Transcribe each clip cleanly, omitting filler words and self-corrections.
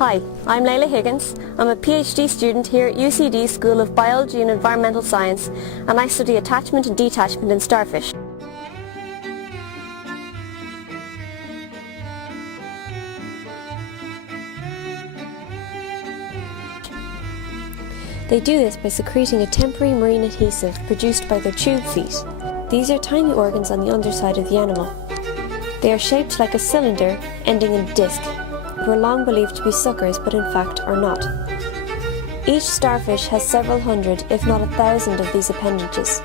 Hi, I'm Laila Higgins. I'm a PhD student here at UCD School of Biology and Environmental Science, and I study attachment and detachment in starfish. They do this by secreting a temporary marine adhesive produced by their tube feet. These are tiny organs on the underside of the animal. They are shaped like a cylinder ending in a disc, were long believed to be suckers but in fact are not. Each starfish has several hundred, if not 1,000 of these appendages.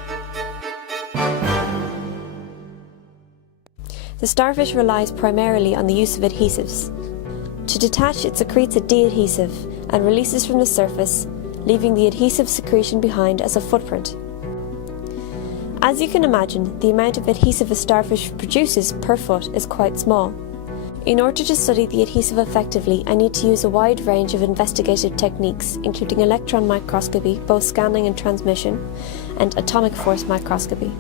The starfish relies primarily on the use of adhesives. To detach, it secretes a deadhesive and releases from the surface, leaving the adhesive secretion behind as a footprint. As you can imagine, the amount of adhesive a starfish produces per foot is quite small. In order to study the adhesive effectively, I need to use a wide range of investigative techniques, including electron microscopy, both scanning and transmission, and atomic force microscopy.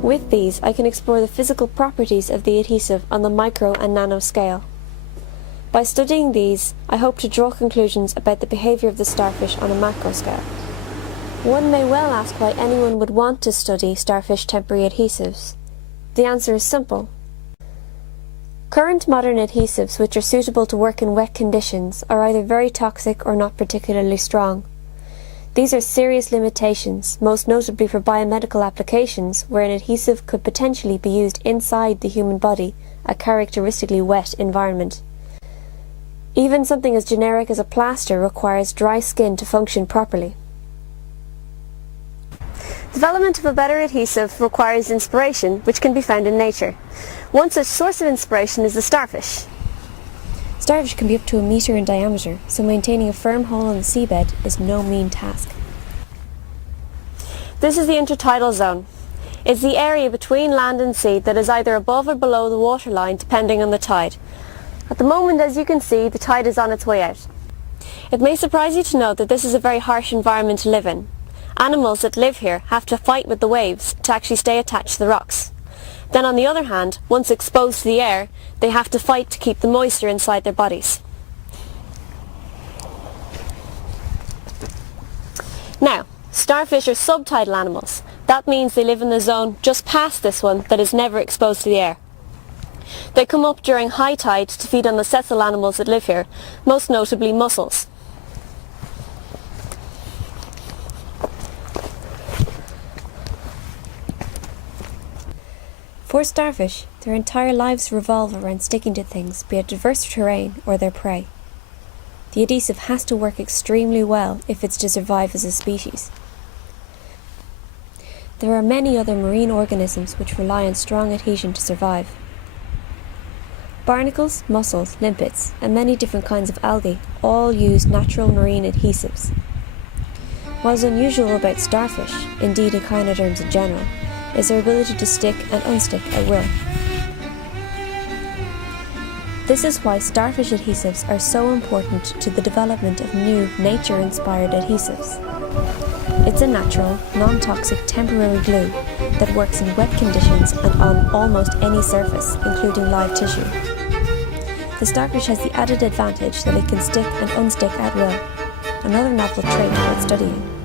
With these, I can explore the physical properties of the adhesive on the micro and nano scale. By studying these, I hope to draw conclusions about the behaviour of the starfish on a macro scale. One may well ask why anyone would want to study starfish temporary adhesives. The answer is simple. Current modern adhesives which are suitable to work in wet conditions are either very toxic or not particularly strong. These are serious limitations, most notably for biomedical applications where an adhesive could potentially be used inside the human body, a characteristically wet environment. Even something as generic as a plaster requires dry skin to function properly. Development of a better adhesive requires inspiration, which can be found in nature. One such source of inspiration is the starfish. Starfish can be up to 1 metre in diameter, so maintaining a firm hold on the seabed is no mean task. This is the intertidal zone. It's the area between land and sea that is either above or below the waterline depending on the tide. At the moment, as you can see, the tide is on its way out. It may surprise you to know that this is a very harsh environment to live in. Animals that live here have to fight with the waves to actually stay attached to the rocks. Then on the other hand, once exposed to the air, they have to fight to keep the moisture inside their bodies. Now, starfish are subtidal animals. That means they live in the zone just past this one that is never exposed to the air. They come up during high tide to feed on the sessile animals that live here, most notably mussels. For starfish, their entire lives revolve around sticking to things, be it adverse terrain or their prey. The adhesive has to work extremely well if it's to survive as a species. There are many other marine organisms which rely on strong adhesion to survive. Barnacles, mussels, limpets, and many different kinds of algae all use natural marine adhesives. What is unusual about starfish, indeed echinoderms in general, is their ability to stick and unstick at will. This is why starfish adhesives are so important to the development of new nature-inspired adhesives. It's a natural, non-toxic temporary glue that works in wet conditions and on almost any surface, including live tissue. The starfish has the added advantage that it can stick and unstick at will, another novel trait worth studying.